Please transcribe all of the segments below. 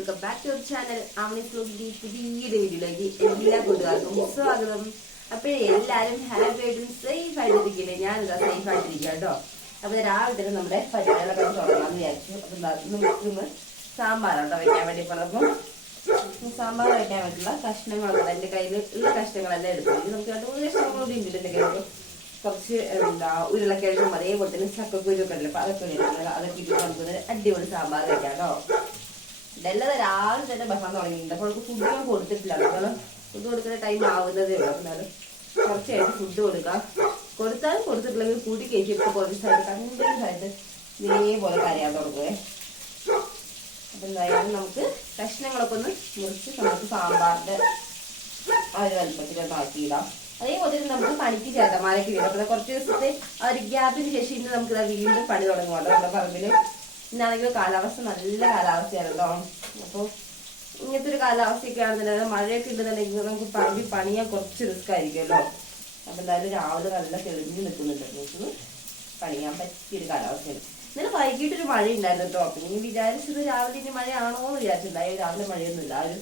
Welcome back to channel ആമണി ഫ്ലോഗിന്റെ വീഡിയോയിലേക്ക് എല്ലാ കൂട്ടുകാർക്കും സ്വാഗതം. അപ്പോഴേ എല്ലാരും ഹാപ്പി സേഫ് ആയിട്ടിരിക്കില്ലേ ഞാനിതാ സേഫ് ആയിട്ടിരിക്കുക കേട്ടോ. അപ്പൊ രാവിലെ നമ്മുടെ പരിപാടികളൊക്കെ തുടങ്ങാന്ന് വിചാരിച്ചു. അപ്പൊ സാമ്പാർ ഇന്ന് വെക്കാൻ വേണ്ടി പറഞ്ഞപ്പം സാമ്പാർ വെക്കാൻ വേണ്ടിയുള്ള കഷ്ണങ്ങളൊക്കെ എന്റെ കയ്യിൽ ഉള്ള കഷ്ണങ്ങളെല്ലാം എടുത്തു. നമുക്ക് രണ്ട് മൂന്ന് കഷ്ണങ്ങളൊന്നും എന്റെ കയ്യിൽ കുറച്ച് എന്താ ഉരുളക്കിഴങ്ങും അതേപോലെ തന്നെ ചക്കക്കുരുക്കെ ഉണ്ടല്ലോ. അപ്പൊ അതൊക്കെ അതൊക്കെ നമുക്കൊരു അടിപൊളി സാമ്പാർ വെക്കാം കേട്ടോ. ഇതെല്ലാം രാവിലെ തന്നെ ബഹളം തുടങ്ങിയിട്ടുണ്ട്. അപ്പോൾ അവൾക്ക് ഫുഡ് ഞാൻ കൊടുത്തിട്ടില്ല. കാരണം ഫുഡ് കൊടുക്കുന്ന ടൈം ആവുന്നതേ ഉള്ളൂ. അപ്പം എന്നാലും കുറച്ചായിട്ട് ഫുഡ് കൊടുക്കാം. കൊടുത്താലും കൊടുത്തിട്ടില്ലെങ്കിൽ കൂട്ടി കയറ്റി ഇപ്പോൾ കുറച്ച് ദിവസമായിട്ട് കണ്ടിന്യൂസ് ആയിട്ട് ഇതേപോലെ കരയാൻ തുടങ്ങുവേ. അപ്പം എന്തായാലും നമുക്ക് കഷ്ണങ്ങളൊക്കെ ഒന്ന് മുറിച്ച് നമുക്ക് സാമ്പാറിന്റെ ആ ഒരു വലുപ്പത്തിലൊന്ന് ആക്കിയിടാം അതേപോലെ തന്നെ നമുക്ക് പണിക്ക് ചേട്ടന്മാരൊക്കെ വീടും അപ്പോൾ കുറച്ച് ദിവസത്തെ ആ ഒരു ഗ്യാപ്പിന് ശേഷം ഇന്ന് നമുക്ക് വീണ്ടും പണി തുടങ്ങും നമ്മുടെ പറമ്പിൽ ഇന്നാണെങ്കിൽ കാലാവസ്ഥ നല്ല കാലാവസ്ഥയാണ് അപ്പോൾ ഇങ്ങനത്തെ ഒരു കാലാവസ്ഥയൊക്കെ ആണെന്നുണ്ടെങ്കിൽ മഴയൊക്കെ ഉണ്ടെന്നുണ്ടെങ്കിൽ നമുക്ക് പറമ്പിൽ പണിയാൻ കുറച്ച് റിസ്ക് ആയിരിക്കുമല്ലോ. അപ്പൊ എന്തായാലും രാവിലെ നല്ല തെളിഞ്ഞു നിൽക്കുന്നുണ്ട്. നമുക്ക് പണിയാൻ പറ്റിയൊരു കാലാവസ്ഥയാണ്. ഇന്നലെ വൈകിട്ടൊരു മഴ ഉണ്ടായിരുന്നു കേട്ടോ. അപ്പൊ ഇനി വിചാരിച്ചത് രാവിലെ ഇനി മഴയാണോ എന്ന് വിചാരിച്ചിട്ടുണ്ടായി രാവിലെ മഴയൊന്നുമില്ല. ആ ഒരു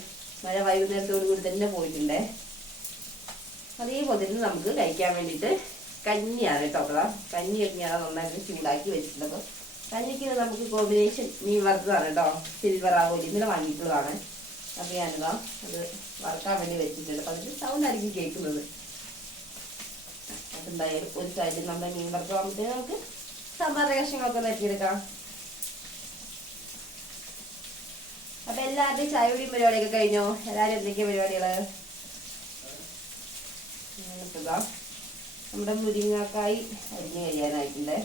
മഴ വൈകുന്നേരത്തോടു കൂടി തന്നെ പോയിട്ടുണ്ടേ. അതേപോലെ തന്നെ നമുക്ക് കഴിക്കാൻ വേണ്ടിയിട്ട് കഞ്ഞിയാണ് കേട്ടോ. അപ്പൊ ദാ കഞ്ഞിയൊക്കെ ഞാൻ നന്നായിട്ട് ചൂടാക്കി വെച്ചിട്ടുണ്ട്. അപ്പൊ കഞ്ഞിക്ക് നമുക്ക് കോമ്പിനേഷൻ മീൻ വറുത്തതാണ് കേട്ടോ. സിൽവർ ആ ഒരു ഇന്നലെ വാങ്ങിയിട്ടുള്ളതാണ് അപ്പൊ ഞാനിതാ അത് വറുക്കാൻ വേണ്ടി വെച്ചിട്ടുണ്ട്. അപ്പൊ അതിന്റെ സൗണ്ട് ആയിരിക്കും കേൾക്കുന്നത്. അതെന്തായാലും ഒരു സൈഡിൽ നമ്മുടെ മീൻ വറുക്കാകുമ്പോഴത്തേക്ക് നമുക്ക് സാമ്പാറിന്റെ കഷ്ണങ്ങളൊക്കെ നറ്റിയെടുക്കാം അപ്പൊ എല്ലാവരുടെയും ചായയുടെയും പരിപാടിയൊക്കെ കഴിഞ്ഞോ? എല്ലാവരും എന്തൊക്കെയാ പരിപാടികൾ? ഇതാ നമ്മുടെ മുരിങ്ങാക്കായി അരിഞ്ഞ് കഴിയാനായിട്ടുണ്ട്.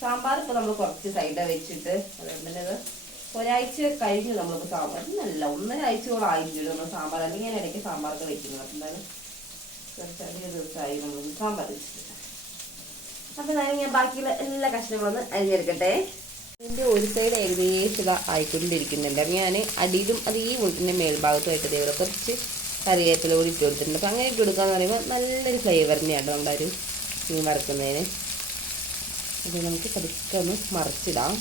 സാമ്പാർ ഇപ്പൊ നമ്മൾ കുറച്ച് സൈഡ് വെച്ചിട്ട് അതേപോലെ ഒരാഴ്ച കഴിഞ്ഞു നമ്മൾക്ക് സാമ്പാർ. നല്ല ഒന്നരാഴ്ചയോളം ആയില്ല നമ്മൾ സാമ്പാർ. അല്ലെങ്കിൽ ഞാൻ ഇടയ്ക്ക് സാമ്പാറൊക്കെ വെക്കുന്നത് അപ്പം എന്താണ്? കുറച്ചധികം ദിവസമായി നമ്മൾ സാമ്പാർ വെച്ചിട്ട്. അപ്പൊ ഞാൻ ഞാൻ ബാക്കിയുള്ള എല്ലാ കഷ്ണങ്ങളൊന്ന് അരിഞ്ഞെടുക്കട്ടെ. ഇതിന്റെ ഒരു സൈഡ് ഏകദേശം ആയിക്കൊണ്ടിരിക്കുന്നുണ്ട്. അപ്പം ഞാൻ അടിയിലും അത് ഈ തന്നെ മേൽഭാഗത്തുമായിട്ട് ഇതേപോലെ കുറച്ച് കറിവേപ്പില കൂടി ഇട്ട് കൊടുത്തിട്ടുണ്ട്. അപ്പം അങ്ങനെ ഇട്ട് കൊടുക്കാന്ന് പറയുമ്പോൾ നല്ലൊരു ഫ്ലേവർ തന്നെയാണ് നമ്മുടെ ഒരു മീൻ വറുക്കുന്നതിന്. അത് നമുക്ക് പതുക്കെ ഒന്ന് മറിച്ചിടാം.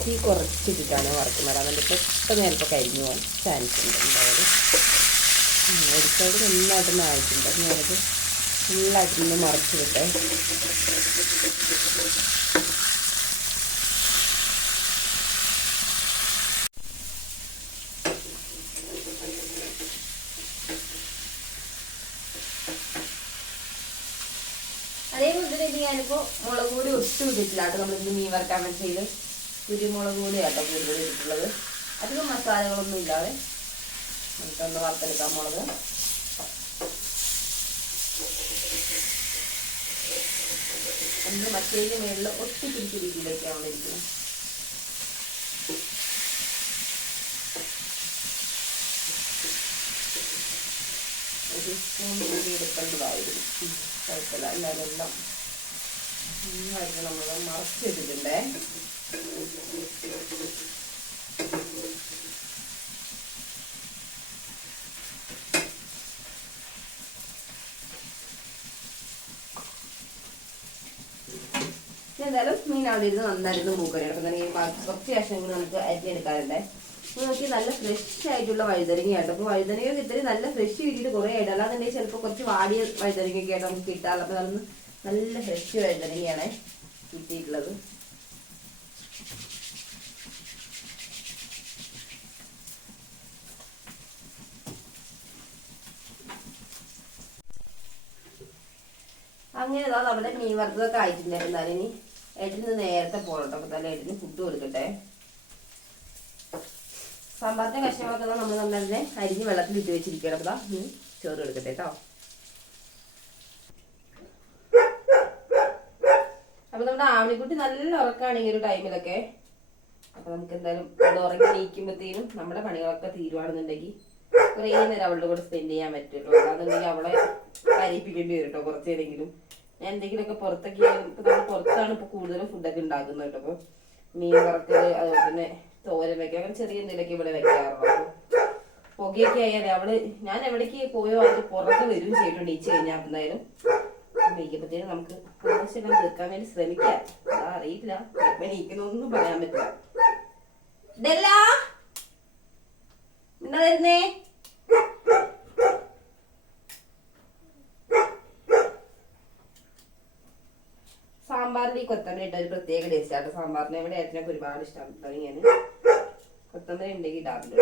തീ കുറച്ചിട്ടിട്ടാണ് മറക്കുന്നത് അതുകൊണ്ട് പെട്ടെന്ന് ചിലപ്പോൾ കരിഞ്ഞു പോകാൻ ചാൻസ് ഉണ്ട് എന്തായാലും. ഒരു സൈഡ് ഞാനത് ആയിട്ടുണ്ട് ഞാനത് നല്ലതായിട്ടൊന്ന് മറിച്ചിടട്ടെ അതേപോലെ തന്നെ ഇനി ഞാനിപ്പോ മുളക് കേട്ടോ നമ്മളിന്ന് മീൻ വറക്കാൻ വേണ്ടി കുരുമുളക് പൊടി കേട്ടോ കൂടുതൽ ഇട്ടിട്ടുള്ളത് അധികം മസാലകളൊന്നും ഇല്ലാതെ നമുക്കൊന്ന് വറുത്തെടുക്കാം മുളക്. നമ്മൾ മറ്റേതിന്റെ മേളിൽ ഒട്ടി പിടിച്ച് രീതിയിലേക്കാണ് ഇരിക്കുന്നത്. ഒരു സ്പൂൺ കൂടി എടുക്കേണ്ടതായിരുന്നു. കുഴപ്പമില്ല. എല്ലാവരും എല്ലാം നന്നായിട്ട് നമ്മൾ മറച്ച് വെച്ചിട്ടുണ്ടേ എന്തായാലും മീൻ അവിടെ ഇരുന്ന് നന്നായിരുന്നു മൂക്കറി അപ്പം തന്നെ കുറച്ച് കഷ്ണങ്ങൾ നമുക്ക് അരിഞ്ഞെടുക്കാറുണ്ട് നോക്കി നല്ല ഫ്രഷ് ആയിട്ടുള്ള വഴുതനങ്ങ ആട്ടോ അപ്പോൾ വഴുതനങ്ങ ഇത്തിരി നല്ല ഫ്രഷ് കിട്ടിയിട്ട് കുറേ ആയിട്ട് അല്ലാന്നുണ്ടെങ്കിൽ ചിലപ്പോൾ കുറച്ച് വാടിയ വഴുതനങ്ങയൊക്കെ ആയിട്ട് നമുക്ക് കിട്ടാറുള്ളത് അപ്പോൾ അതൊന്ന് നല്ല ഫ്രഷ് വഴുതനങ്ങയാണ് കിട്ടിയിട്ടുള്ളത്. അങ്ങനെ ഇതാ നമ്മുടെ മീൻ വറുത്തതൊക്കെ ആയിട്ടുണ്ടായിരുന്നാലും ഇനി ഏട്ടിന് നേരത്തെ പോകട്ടോ അപ്പൊ തന്നെ ഏട്ടിന് ഫുഡ് കൊടുക്കട്ടെ. സാമ്പാറിന്റെ കഷ്ണങ്ങളൊക്കെ നമ്മൾ നമ്മളെ അരിഞ്ഞ് വെള്ളത്തിൽ ഇട്ട് വെച്ചിരിക്കണം അപ്പൊ ചോറ് കൊടുക്കട്ടെ കേട്ടോ അപ്പൊ നമ്മുടെ ആവണിക്കുട്ടി നല്ല ഉറക്കാണ് ഈ ഒരു ടൈമിലൊക്കെ. അപ്പൊ നമുക്ക് എന്തായാലും അത് ഉറങ്ങി നീക്കുമ്പോഴത്തേനും നമ്മുടെ പണികളൊക്കെ തീരുവാണെന്നുണ്ടെങ്കിൽ കുറേ നേരം അവളുടെ കൂടെ സ്പെൻഡ് ചെയ്യാൻ പറ്റുള്ളൂ. അല്ലാന്നുണ്ടെങ്കിൽ അവളെ കരയിപ്പിക്കേണ്ടി വരും കേട്ടോ കുറച്ച് ഞാൻ എന്തെങ്കിലുമൊക്കെ പുറത്തൊക്കെ ഇപ്പൊ നമ്മൾ പുറത്താണ് ഇപ്പൊ കൂടുതലും ഫുഡൊക്കെ ഉണ്ടാക്കുന്നത് കേട്ടോ അപ്പൊ മീൻ വറക്കൽ അതുപോലെ തന്നെ തോരൻ വെക്കുക അങ്ങനെ ചെറിയ എന്തെങ്കിലുമൊക്കെ ഇവിടെ വെക്കാറുള്ളൂ. പുകയൊക്കെ ആയാലേ അവൾ ഞാൻ എവിടേക്ക് പോയോ അത് പുറത്ത് വരും ചെയ്തിട്ടുണ്ട് ഈ കഴിഞ്ഞാൽ എന്തായാലും ഇരിക്കുമ്പോഴത്തേനും നമുക്ക് ആവശ്യമെല്ലാം തീർക്കാൻ വേണ്ടി ശ്രമിക്കാം. അതാ അറിയില്ല. എങ്ങനെ പറയാൻ പറ്റില്ല. ഇതെല്ലാ വരുന്നേ സാമ്പാറിൽ ഈ കൊത്തമല്ലി ഇട്ട ഒരു പ്രത്യേക ടേസ്റ്റ് ടേസ്റ്റാണ് സാമ്പാറിനെ ഇവിടെ ഏറ്റവും ഒരുപാട് ഇഷ്ടം ഞാൻ കൊത്തമ്പരി ഉണ്ടെങ്കിൽ ഇടാറുണ്ട്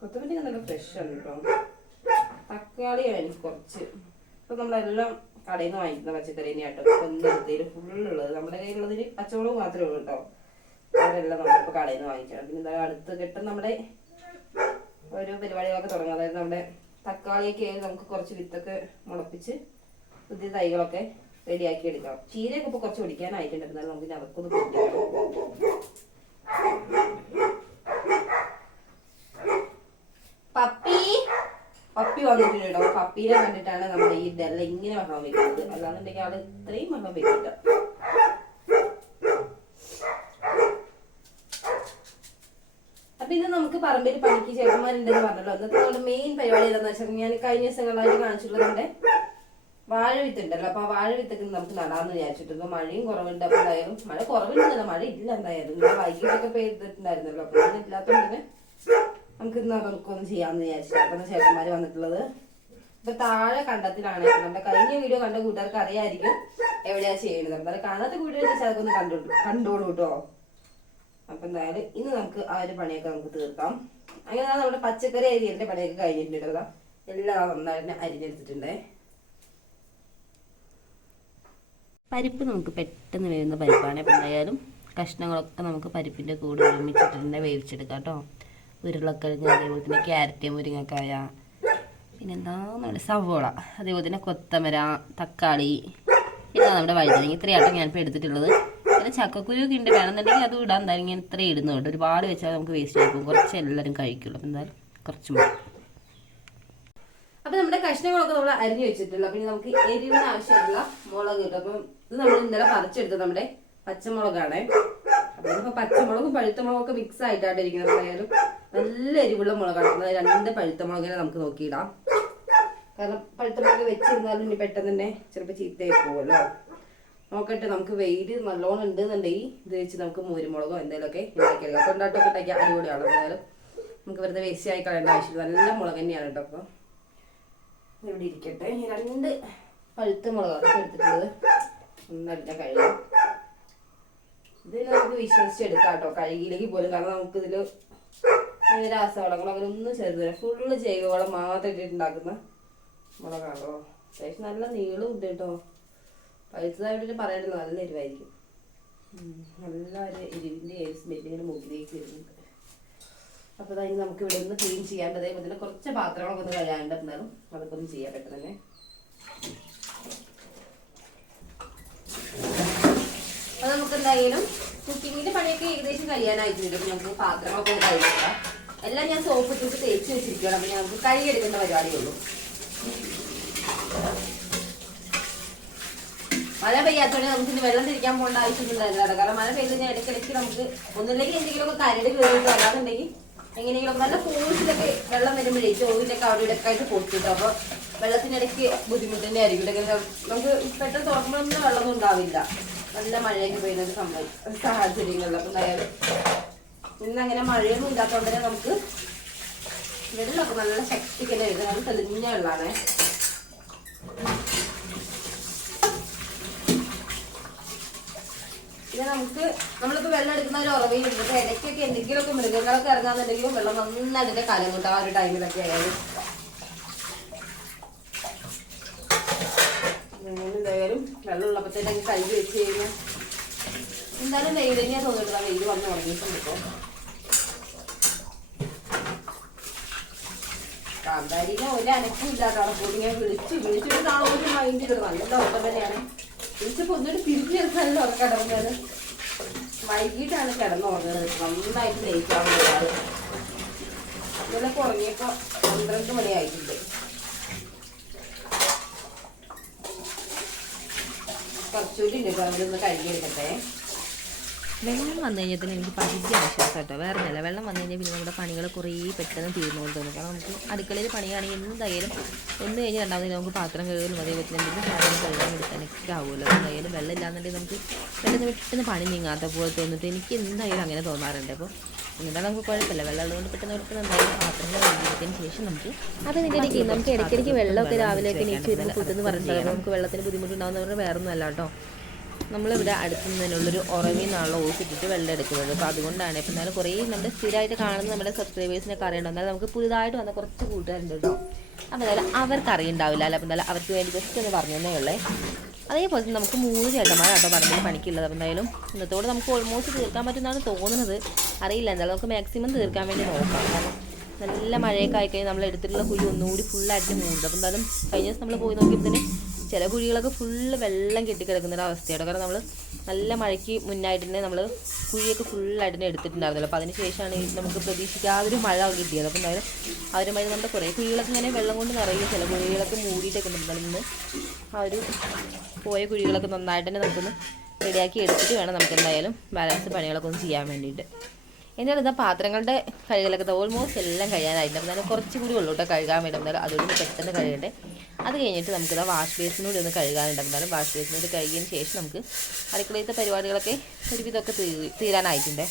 കൊത്തമ്പരി നല്ല ഫ്രഷ് ആണ് കേട്ടോ. തക്കാളിയാണ് എനിക്ക് കുറച്ച്. ഇപ്പൊ നമ്മളെല്ലാം കടയിൽ നിന്ന് വാങ്ങിക്കുന്ന പച്ചക്കറി തന്നെയാട്ടോ ഒന്നെടുത്തതിൽ ഫുള്ളുള്ളത്. നമ്മുടെ കയ്യിലുള്ളതിൽ പച്ചമുളക് മാത്രമേ ഉള്ളൂ കേട്ടോ അവരെല്ലാം നമ്മളിപ്പോൾ കടയിൽ നിന്ന് വാങ്ങിക്കണം. പിന്നെ എന്താ അടുത്ത് ഘട്ടം നമ്മുടെ ഓരോ പരിപാടികളൊക്കെ തുടങ്ങും. അതായത് നമ്മുടെ തക്കാളിയൊക്കെ ആയി നമുക്ക് കുറച്ച് വിത്തൊക്കെ മുളപ്പിച്ച് പുതിയ തൈകളൊക്കെ റെഡിയാക്കി എടുക്കാം. ചീരയൊക്കെ ഇപ്പോൾ കുറച്ച് ഒടിക്കാനായിട്ടുണ്ട് എന്നാലും നമുക്ക് അവർക്കൊന്ന് അതൊക്കെ പപ്പി? പപ്പി വന്നിട്ടുണ്ട്. പപ്പീനെ കണ്ടിട്ടാണ് നമ്മുടെ ഈ ഇതെല്ലാം ഇങ്ങനെ വെള്ളം വെക്കുന്നത് അല്ലാന്നുണ്ടെങ്കിൽ ആൾ ഇത്രയും വെള്ളം വെക്കില്ല അപ്പൊ ഇന്ന് നമുക്ക് പറമ്പിൽ പണിക്ക് ചേട്ടന്മാരുണ്ടെന്ന് പറഞ്ഞല്ലോ. ഇന്നത്തെ നമ്മുടെ മെയിൻ പരിപാടി എന്താണെന്ന് വെച്ചാൽ ഞാൻ കഴിഞ്ഞ ദിവസങ്ങളായിട്ട് കാണിച്ചിട്ടുള്ളത് നമ്മുടെ വാഴ വിത്തുണ്ടല്ലോ. അപ്പൊ ആ വാഴ വിത്തൊക്കെ നമുക്ക് നടാന്ന് വിചാരിച്ചിട്ടുണ്ട്. മഴയും കുറവുണ്ട്. അപ്പൊ എന്തായാലും മഴ കുറവുണ്ടല്ലോ. മഴ ഇല്ല എന്തായാലും. ഇന്നലെ വൈകിട്ടൊക്കെ പെയ്തിട്ടുണ്ടായിരുന്നല്ലോ. അപ്പൊ തന്നെ നമുക്ക് ഇന്ന് അതൊക്കെ ചെയ്യാമെന്ന് വിചാരിച്ചിട്ട് അപ്പൊ ചേട്ടന്മാര് വന്നിട്ടുള്ളത്. ഇപ്പൊ താഴെ കണ്ടത്തിലാണ്. നമ്മുടെ കഴിഞ്ഞ വീഡിയോ കണ്ട കൂട്ടുകാർക്ക് അറിയായിരിക്കും എവിടെയാ ചെയ്യുന്നത് എന്തായാലും കാണാത്ത വീഡിയോ വെച്ചാൽ അതൊക്കെ കണ്ടോളൂ കണ്ടോളൂ കേട്ടോ അപ്പൊ എന്തായാലും ഇന്ന് നമുക്ക് ആ ഒരു പണിയൊക്കെ നമുക്ക് തീർക്കാം. അങ്ങനെ നമ്മുടെ പച്ചക്കറി അരിയലിന്റെ പണിയൊക്കെ കഴിഞ്ഞിട്ടുണ്ട്. എല്ലാം നന്നായിട്ട് അരിഞ്ഞെടുത്തിട്ടുണ്ടേ. പരിപ്പ് നമുക്ക് പെട്ടെന്ന് വേവുന്ന പരിപ്പാണ്. അപ്പം എന്തായാലും കഷ്ണങ്ങളൊക്കെ നമുക്ക് പരിപ്പിന്റെ കൂടെ ഒരുമിച്ചിട്ട് തന്നെ വേവിച്ചെടുക്കാം കേട്ടോ. ഉരുളക്കിഴങ്ങ് അതേപോലെ തന്നെ ക്യാരറ്റ് മുരിങ്ങക്കായ പിന്നെന്താ നമ്മുടെ സവോള അതേപോലെ തന്നെ കൊത്തമര തക്കാളി പിന്നെ നമ്മുടെ വഴുതനങ്ങ ഞാൻ ഞാനിപ്പോൾ എടുത്തിട്ടുള്ളത്. പിന്നെ ചക്കക്കുരുവൊക്കെ ഉണ്ട്. വേണമെന്നുണ്ടെങ്കിൽ അത് ഇടാൻ എന്തായാലും ഞാൻ ഇത്ര ഇടുന്നുണ്ട് ഒരുപാട് വെച്ചാൽ നമുക്ക് വേസ്റ്റ് ആക്കും. കുറച്ച് എല്ലാവരും കഴിക്കുള്ളൂ. അപ്പം എന്തായാലും കുറച്ച് മതി. അപ്പം നമ്മുടെ കഷ്ണങ്ങളൊക്കെ നമ്മൾ അരിഞ്ഞു വെച്ചിട്ടുള്ളൂ പിന്നെ നമുക്ക് എരിവിന് ആവശ്യമുള്ള മുളക് കിട്ടും അപ്പം ഇത് നമ്മൾ ഇന്നലെ പറിച്ചെടുത്തത് നമ്മുടെ പച്ചമുളകാണ്. അപ്പൊ പച്ചമുളകും പഴുത്ത ഒക്കെ മിക്സ് ആയിട്ടാണ് ഇരിക്കുന്നത് ആയാലും നല്ല എരിവുള്ള മുളകാണ്. രണ്ട് പഴുത്ത മുളകിനെ നമുക്ക് നോക്കിയിടാം. കാരണം പഴുത്ത മുളക് വെച്ചിരുന്നാലും ഇനി പെട്ടെന്ന് തന്നെ ചിലപ്പോൾ ചീത്തയായി പോകുമല്ലോ. നോക്കട്ടെ നമുക്ക് വെയിൽ നല്ലോണം ഉണ്ടെന്നുണ്ടെങ്കിൽ ഇത് വെച്ച് നമുക്ക് മോരുമുളകോ എന്തെങ്കിലുമൊക്കെ ഉണ്ടാക്കിയെടുക്കാം കൊണ്ടാട്ടമൊക്കെ ഉണ്ടാക്കി അടിപൊളിയാണ് എന്തായാലും. നമുക്ക് വെറുതെ വേസ്റ്റ് ആയി കളയേണ്ട ആവശ്യമില്ല. നല്ല മുളക് തന്നെയാണ് കേട്ടോ അപ്പോൾ ഇവിടെ ഇരിക്കട്ടെ. ഈ രണ്ട് പഴുത്ത മുളകാണ് എടുത്തിട്ടുള്ളത്. ഒന്നല്ല കഴുകാം ഇത് നമുക്ക് വിശ്വസിച്ച് എടുക്കാം കേട്ടോ കഴുകിയിലേക്ക് പോലും. കാരണം നമുക്ക് ഇതിൽ അങ്ങനെ രാസവളങ്ങൾ അങ്ങനെ ഒന്നും ചേർത്തില്ല ഫുള്ള് ജൈവവളം മാത്രം ഇട്ടിട്ടുണ്ടാക്കുന്ന മുളകാണോ അത്യാവശ്യം നല്ല നീളും ഉണ്ട് കേട്ടോ. പഴുത്തതായിട്ട് പറയാനില്ല നല്ല എരിവായിരിക്കും. നല്ല ഒരു എരിവിന്റെ സ്മെല്ല് ഇങ്ങനെ മുകളിലേക്ക് വരുന്നുണ്ട്. അപ്പോൾ അതായത് നമുക്ക് ഇവിടെ ഒന്ന് ക്ലീൻ ചെയ്യാണ്ട് അതേപോലെ തന്നെ കുറച്ച് പാത്രങ്ങളൊക്കെ ഒന്ന് കഴുകാണ്ട് എന്നാലും അതൊക്കെ ഒന്ന് ചെയ്യാൻ പെട്ടെന്ന് തന്നെ. അത് നമുക്ക് എന്തായാലും കുക്കിങ്ങിന്റെ പണിയൊക്കെ ഏകദേശം കഴിയാനായിട്ടുണ്ട്. അപ്പൊ നമുക്ക് പാത്രമൊക്കെ കഴുകിക്കാം എല്ലാം ഞാൻ സോപ്പ് ഇട്ടിട്ട് തേച്ച് വെച്ചിരിക്കുകയാണ്. അപ്പൊ ഞങ്ങൾക്ക് കഴുകിയെടുക്കേണ്ട പരിപാടിയുള്ളൂ മഴ പെയ്യാത്തോടെ നമുക്ക് ഇനി വെള്ളം തിരിക്കാൻ പോകേണ്ട ആവശ്യമൊന്നുമില്ല കാരണം മഴ പെയ്ത് കഴിഞ്ഞാൽ ഇടയ്ക്കിടയ്ക്ക് നമുക്ക് ഒന്നില്ലെങ്കിൽ എന്തെങ്കിലുമൊക്കെ കരട് കയറിയിട്ട് അല്ലാന്നുണ്ടെങ്കിൽ എങ്ങനെയെങ്കിലും നല്ല ഫോഴ്സിലൊക്കെ വെള്ളം വരുമ്പോഴേ ചോവിലൊക്കെ അവിടെ ഇവിടെ ആയിട്ട് പൊട്ടിട്ടോ അപ്പൊ വെള്ളത്തിനിടയ്ക്ക് ബുദ്ധിമുട്ട് തന്നെ ആയിരിക്കും നമുക്ക് പെട്ടെന്ന് തുറക്കുമ്പോഴൊന്നും വെള്ളമൊന്നും ഉണ്ടാവില്ല. നല്ല മഴയൊക്കെ പെയ്യുന്ന ഒരു സംഭവം സാഹചര്യങ്ങളിൽ അപ്പൊ എന്തായാലും ഇന്ന് അങ്ങനെ മഴയൊന്നും ഇല്ലാത്തതുകൊണ്ട് തന്നെ നമുക്ക് വെള്ളമൊക്കെ നല്ല ശക്തിക്ക് തന്നെ വരുന്നത്. നല്ല തെളിഞ്ഞ വെള്ളമാണേ പിന്നെ നമുക്ക് നമ്മളിപ്പോ വെള്ളം എടുക്കുന്ന ഒരു ഉറവയിലുണ്ട് ഇടയ്ക്കൊക്കെ എന്തെങ്കിലുമൊക്കെ മൃഗങ്ങളൊക്കെ ഇറങ്ങാന്നുണ്ടെങ്കിലും വെള്ളം നന്നായിട്ട് കലം കിട്ടും ആ ഒരു ടൈമിലൊക്കെ ആയാലും അങ്ങനെ എന്തായാലും വെള്ളം ഉള്ളപ്പോ തന്നെ അങ്ങ് കഴുകി വെച്ച് കഴിഞ്ഞാൽ എന്തായാലും വെയിൽ തന്നെയാ തോന്നിയിട്ടില്ല വെയിൽ വന്ന് തുടങ്ങിയിട്ടുണ്ട് ഇപ്പോൾ കാന്താരിനെ ഒരു അനക്കും അവിടെ ഇങ്ങനെ വിളിച്ച് വിളിച്ചിട്ട് ഒരു മൈൻഡ് കിട്ടും നല്ല ഉറക്കം തന്നെയാണ്. വിളിച്ചപ്പോൾ ഒന്നിട്ട് തിരിച്ചു ചേർക്കാനും ഉറക്കം വൈകിട്ടാണ് കിടന്നുറങ്ങുന്നത് നന്നായിട്ട് ലേറ്റ് ആവുന്നത് ഇന്നലെ കുറങ്ങിയപ്പോൾ പന്ത്രണ്ട് മണിയായിട്ടുണ്ട്. കേട്ടോ അവരൊന്ന് കഴുകിയെടുക്കട്ടെ. വെള്ളം വന്നു കഴിഞ്ഞാൽ തന്നെ എനിക്ക് പകുതി ആവശ്യമാണ് കേട്ടോ വേറെ നല്ല വെള്ളം വന്നു കഴിഞ്ഞാൽ പിന്നെ നമ്മുടെ പണികൾ കുറേ പെട്ടെന്ന് തീർന്നു കൊണ്ട് തോന്നും. കാരണം നമുക്ക് അടുക്കളയിൽ പണിയാണെങ്കിൽ എന്തായാലും ഒന്ന് കഴിഞ്ഞ് രണ്ടാമത് നമുക്ക് പാത്രം കഴുകലും അതേപോലെ തന്നെ പാത്രം സാധനം കഴുകാൻ എടുക്കാനൊക്കെ ആവുമല്ലോ. എന്തായാലും വെള്ളം ഇല്ലാന്നുണ്ടെങ്കിൽ നമുക്ക് പെട്ടെന്ന് പെട്ടെന്ന് പണി നീങ്ങാത്ത പോലെ തോന്നിട്ട് എനിക്ക് എന്തായാലും അങ്ങനെ തോന്നാറുണ്ട്. അപ്പോൾ എന്താണ് നമുക്ക് കുഴപ്പമില്ല. വെള്ളം ഉള്ളതുകൊണ്ട് പെട്ടെന്ന് പെട്ടെന്ന് എന്തായാലും പാത്രങ്ങൾ കഴുകിയതിന് ശേഷം നമുക്ക് അത് ഇടയ്ക്ക് നമുക്ക് ഇടയ്ക്കിടയ്ക്ക് വെള്ളമൊക്കെ രാവിലെയൊക്കെ നീച്ച് വരുമ്പോൾ ഫുഡ് എന്ന് പറഞ്ഞിട്ടുണ്ടാകും നമുക്ക് വെള്ളത്തിന് ബുദ്ധിമുട്ടുണ്ടാകുന്നവരുടെ വേറൊന്നും അല്ല കേട്ടോ. നമ്മളിവിടെ അടുത്ത് നിന്നുള്ളൊരു ഉറവിന്നാണല്ലോ ഓസ് ഇട്ടിട്ട് വെള്ളം എടുക്കുന്നത്. അപ്പോൾ അതുകൊണ്ടാണ്. ഇപ്പം എന്നാലും കുറേ നമ്മുടെ സ്ഥിരമായിട്ട് കാണുന്ന നമ്മുടെ സബ്സ്ക്രൈബേഴ്സിനൊക്കെ അറിയണ്ടോ എന്നാലും നമുക്ക് പുതുതായിട്ട് വന്ന കുറച്ച് കൂട്ടുകാരുണ്ട് കേട്ടോ. അപ്പോൾ എന്തായാലും അവർക്ക് അറിയണ്ടാവില്ല അല്ല? അപ്പം എന്തായാലും അവർക്ക് വേണ്ടി ജസ്റ്റ് ഒന്ന് പറഞ്ഞു തന്നേ ഉള്ളേ. അതേപോലെ തന്നെ നമുക്ക് മൂന്ന് ചേട്ടന്മാരാട്ടോ പറമ്പിൽ പണിക്കുള്ളത്. അപ്പം എന്തായാലും ഇന്നത്തോടെ നമുക്ക് ഓൾമോസ്റ്റ് തീർക്കാൻ പറ്റുന്നതാണ് തോന്നുന്നത്. അറിയില്ല. എന്തായാലും നമുക്ക് മാക്സിമം തീർക്കാൻ വേണ്ടി നോക്കാം. കാരണം നല്ല മഴയൊക്കെ ആയിക്കഴിഞ്ഞാൽ നമ്മൾ എടുത്തിട്ടുള്ള കുഴി ഒന്നുകൂടി ഫുള്ളായിട്ട് മൂടും. അപ്പം എന്തായാലും കഴിഞ്ഞ ദിവസം നമ്മൾ പോയി നോക്കിയപ്പോൾ തന്നെ ചില കുഴികളൊക്കെ ഫുള്ള് വെള്ളം കെട്ടിക്കിടക്കുന്ന ഒരു അവസ്ഥയാണ്. കാരണം നമ്മൾ നല്ല മഴയ്ക്ക് മുന്നായിട്ട് തന്നെ നമ്മൾ കുഴിയൊക്കെ ഫുള്ളായിട്ട് തന്നെ എടുത്തിട്ടുണ്ടായിരുന്നല്ലോ. അപ്പോൾ അതിന് ശേഷമാണ് നമുക്ക് പ്രതീക്ഷിക്കാതെ ഒരു മഴ കിട്ടിയത്. അപ്പോൾ എന്തായാലും ആ ഒരു മഴ നമ്മുടെ കുറേ കുഴികളൊക്കെ ഇങ്ങനെ വെള്ളം കൊണ്ട് നിറയും ചില കുഴികളൊക്കെ മൂടിയിട്ടൊക്കെ ഉണ്ട് നിന്ന് ഇന്ന് ആ ഒരു പോയ കുഴികളൊക്കെ നന്നായിട്ട് തന്നെ നമുക്കൊന്ന് റെഡിയാക്കി എടുത്തിട്ട് വേണം നമുക്ക് എന്തായാലും ബാലൻസ് പണികളൊക്കെ ഒന്ന് ചെയ്യാൻ വേണ്ടിയിട്ട്. എന്നാലും ഇതാ പാത്രങ്ങളുടെ കഴുകലൊക്കെ ഓൾമോസ്റ്റ് എല്ലാം കഴിയാനായിട്ടുണ്ട് അപ്പോൾ എന്നാലും കുറച്ച് കൂടി ഉള്ളൂ കേട്ടോ കഴുകാൻ വേണ്ടി. അതുകൊണ്ട് പെട്ടെന്ന് കഴുകട്ടെ. അത് കഴിഞ്ഞിട്ട് നമുക്ക് ഇതാ വാഷ് ബേസിനൂടെ ഒന്ന് കഴുകാനുണ്ട്. എന്നാലും വാഷ് ബേസിനോട് കഴുകിയതിന് ശേഷം നമുക്ക് അടുക്കളയിലത്തെ പരിപാടികളൊക്കെ ഒരുവിധമൊക്കെ തീ- തീരാനായിട്ടുണ്ട്.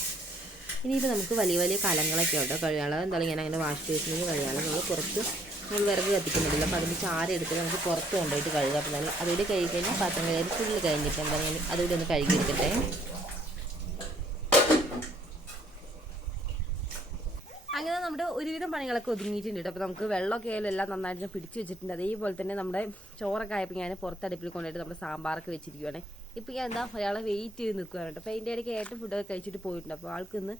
ഇനിയിപ്പോൾ നമുക്ക് വലിയ വലിയ കലങ്ങളൊക്കെ ഉണ്ടോ. കഴുകാനുള്ളത് എന്തായാലും ഞാൻ അങ്ങനെ വാഷ് ബേസിനോട് കഴുകാനുള്ളത് നമ്മൾ കുറച്ച് നമ്മൾ വിറക് കത്തിക്കുന്നുണ്ടല്ലോ. അപ്പോൾ അതിന്റെ ചാര എടുത്തിട്ട് നമുക്ക് പുറത്ത് കൊണ്ടുപോയിട്ട് കഴുകാം. അപ്പോൾ അതുകൂടി കഴുകി കഴിഞ്ഞാൽ പാത്രം കഴുകി ഫുള്ള് കഴിഞ്ഞിട്ട് എന്താ ഞാൻ അതുകൂടി ഒന്ന് കഴുകിയെടുക്കട്ടെ. അങ്ങനെ നമ്മുടെ ഒരുവിധം പണികളൊക്കെ ഒതുങ്ങിയിട്ടുണ്ട് കേട്ടോ. അപ്പോൾ നമുക്ക് വെള്ളമൊക്കെ ആയാലും എല്ലാം നന്നായിട്ട് പിടിച്ചു വെച്ചിട്ടുണ്ട്. അതേപോലെ തന്നെ നമ്മുടെ ചോറൊക്കെ ആയപ്പോൾ ഞാൻ പുറത്തടുപ്പിൽ കൊണ്ടുപോയിട്ട് നമ്മുടെ സാമ്പാറൊക്കെ വെച്ചിരിക്കുവാണ്. ഇപ്പം ഞാൻ എന്താ ഒരാളെ വെയിറ്റ് ചെയ്ത് നിൽക്കുകയാണ് കേട്ടോ. അപ്പോൾ അതിന്റെ ഇടയ്ക്ക് ഏറ്റവും ഫുഡൊക്കെ കഴിച്ചിട്ട് പോയിട്ടുണ്ട്. അപ്പോൾ ആൾക്ക് ഇന്ന്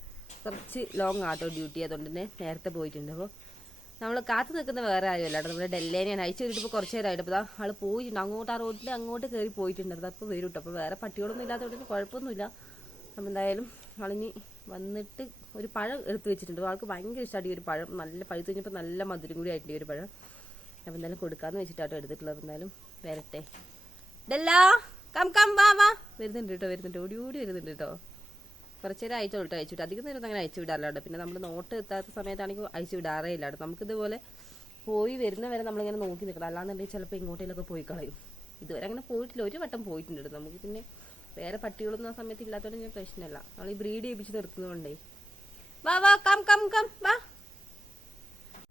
കുറച്ച് ലോങ് ആട്ടോ ഡ്യൂട്ടി അതുകൊണ്ട് തന്നെ നേരത്തെ പോയിട്ടുണ്ട്. അപ്പോൾ നമ്മൾ കാത്തു നിൽക്കുന്ന വേറെ ആരുമല്ല കേട്ടോ. നമ്മുടെ ഡെല്ലേനെയാണ് അയച്ചു വിട്ടിട്ട് കുറച്ച് നേരമായിട്ട് അപ്പോൾ ആൾ പോയിട്ടുണ്ട്. അങ്ങോട്ട് ആ റോഡിൽ അങ്ങോട്ട് കയറി പോയിട്ടുണ്ട്. അപ്പോൾ അപ്പോൾ വരും കേട്ടോ. അപ്പോൾ വേറെ പട്ടികളൊന്നും ഇല്ലാത്തതുകൊണ്ട് കുഴപ്പമൊന്നുമില്ല. അപ്പോൾ എന്തായാലും ആളിനി വന്നിട്ട് ഒരു പഴം എടുത്ത് വെച്ചിട്ടുണ്ട്. ആൾക്ക് ഭയങ്കര ഇഷ്ടമാണ് ഈ ഒരു പഴം. നല്ല പഴുത്ത് കഴിഞ്ഞപ്പോൾ നല്ല മധുരം കൂടി ആയിട്ടുണ്ട് ഒരു പഴം. അപ്പം എന്തായാലും കൊടുക്കാമെന്ന് വെച്ചിട്ടാട്ടോ എടുത്തിട്ടുള്ളത്. എന്നാലും വരട്ടെ. ഡെല്ലാ കം കം വാ വാ. വരുന്നുണ്ട് കേട്ടോ വരുന്നുണ്ട്. ഓടി ഓടി വരുന്നുണ്ട് കേട്ടോ. കുറച്ച് നേരം അയച്ചു വിട്ടോ അയച്ചു വിട്ടു അധികം നേരം അങ്ങനെ അയച്ചു വിടാറില്ല പിന്നെ നമ്മൾ നോട്ട് എത്താത്ത സമയത്താണെങ്കിൽ അയച്ചു വിടാറേ ഇല്ല നമുക്കിതുപോലെ പോയി വരുന്ന വരെ നമ്മളിങ്ങനെ നോക്കി നിൽക്കണം. അല്ലാന്നുണ്ടെങ്കിൽ ചിലപ്പോൾ ഇങ്ങോട്ടേലൊക്കെ പോയി കളയും. ഇതുവരെ അങ്ങനെ പോയിട്ടില്ല. ഒരു വട്ടം പോയിട്ടുണ്ട്. നമുക്ക് പിന്നെ വേറെ പട്ടികളൊന്നും ആ സമയത്ത് ഇല്ലാത്തതുകൊണ്ട് പ്രശ്നമല്ല നമ്മൾ ഈ ബ്രീഡ് ചെയ്യിപ്പിച്ച് നിർത്തുന്നതുകൊണ്ടേ. വാ വാ കം കം കം വാ.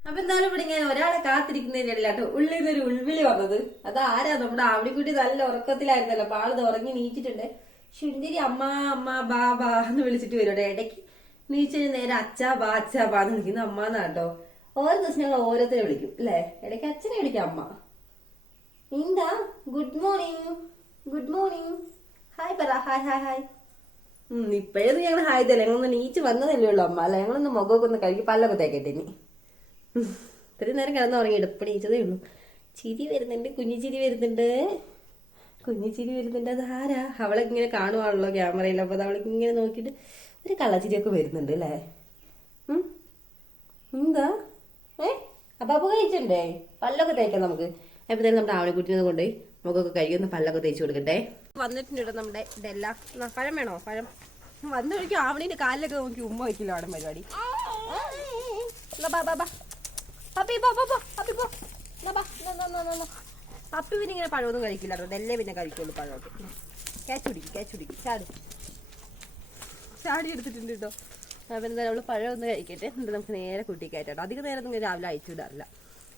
അപ്പൊ എന്തായാലും ഇവിടെ ഞാൻ ഒരാളെ കാത്തിരിക്കുന്നതിനല്ല കേട്ടോ ഉള്ളിൽ നിന്നൊരു ഉൾവിളി വന്നത്. അത് ആരാ? നമ്മുടെ ആവണിക്കുട്ടി നല്ല ഉറക്കത്തിലായിരുന്നല്ലോ. അപ്പൊ ആൾ ഉറങ്ങി നീച്ചിട്ടുണ്ട്. ശുന്തിരി അമ്മ അമ്മ ബാ ബാ എന്ന് വിളിച്ചിട്ട് വരും. ഇടയ്ക്ക് നീച്ചിട്ട് നേരെ അച്ഛാ ബാ അച്ഛാ ബാ എന്ന് വിളിക്കുന്ന അമ്മ എന്നാട്ടോ ഓരോ ദിവസം ഞങ്ങൾ ഓരോരുത്തരെ വിളിക്കും അല്ലേ? ഇടയ്ക്ക് അച്ഛനെ വിളിക്കാം അമ്മ. എന്താ? Good morning good morning hi പറ. ഹായ് ഹായ് ഹായ് ഇപ്പോഴൊന്നും ഞങ്ങൾ ഹായതല്ല ഞങ്ങളൊന്ന് നീച്ച് വന്നതല്ലേ ഉള്ളൂ അമ്മ. അല്ല ഞങ്ങളൊന്ന് മുഖമൊക്കെ ഒന്ന് കഴുകി പല്ലൊക്കെ തേക്കട്ടെ ഇനി. ഇത്രയും നേരം കിടന്ന് ഉറങ്ങി എടുപ്പ് നീച്ചതേ ഉള്ളൂ. ചിരി വരുന്നുണ്ട്. കുഞ്ഞു ചിരി വരുന്നുണ്ട്. കുഞ്ഞു ചിരി വരുന്നുണ്ട്. അത് ആരാ? അവളെ ഇങ്ങനെ കാണുവാണല്ലോ ക്യാമറയിൽ. അപ്പോൾ അവളെ ഇങ്ങനെ നോക്കിയിട്ട് ഒരു കള്ളച്ചിരിയൊക്കെ വരുന്നുണ്ട് അല്ലേ. എന്താ? ഏ? അപ്പൊ അപ്പൊ കഴിച്ചിട്ടുണ്ടേ? പല്ലൊക്കെ തേക്കാം നമുക്ക്. അപ്പൊ തന്നെ നമ്മുടെ ആവണിക്കുട്ടിനെ കൊണ്ടുപോയി മുഖമൊക്കെ കഴുകി പല്ലൊക്കെ തേച്ച് കൊടുക്കട്ടെ. വന്നിട്ടുണ്ട് നമ്മുടെ ഡെല്ല. പഴം വേണോ? പഴം. വന്നു കഴിക്കും ആവണീന്റെ കാലിലൊക്കെ നോക്കി ഉമ്മ വയ്ക്കില്ല അവിടെ പരിപാടി. പപ്പി പിന്നെ ഇങ്ങനെ പഴമൊന്നും കഴിക്കില്ല കേട്ടോ. ഇതല്ലേ പിന്നെ കഴിക്കുള്ളൂ പഴമൊക്കെ. കാച്ചുടിക്കും കാച്ചുടിക്കും ചാടി. ചാടി എടുത്തിട്ടുണ്ട് കേട്ടോ. അപ്പം എന്തായാലും അവൾ പഴം ഒന്ന് കഴിക്കട്ടെ. എന്നിട്ട് നമുക്ക് നേരെ കുട്ടിക്കായിട്ടോ അധികം നേരം ഒന്നും രാവിലെ അയച്ചു വിടാറില്ല.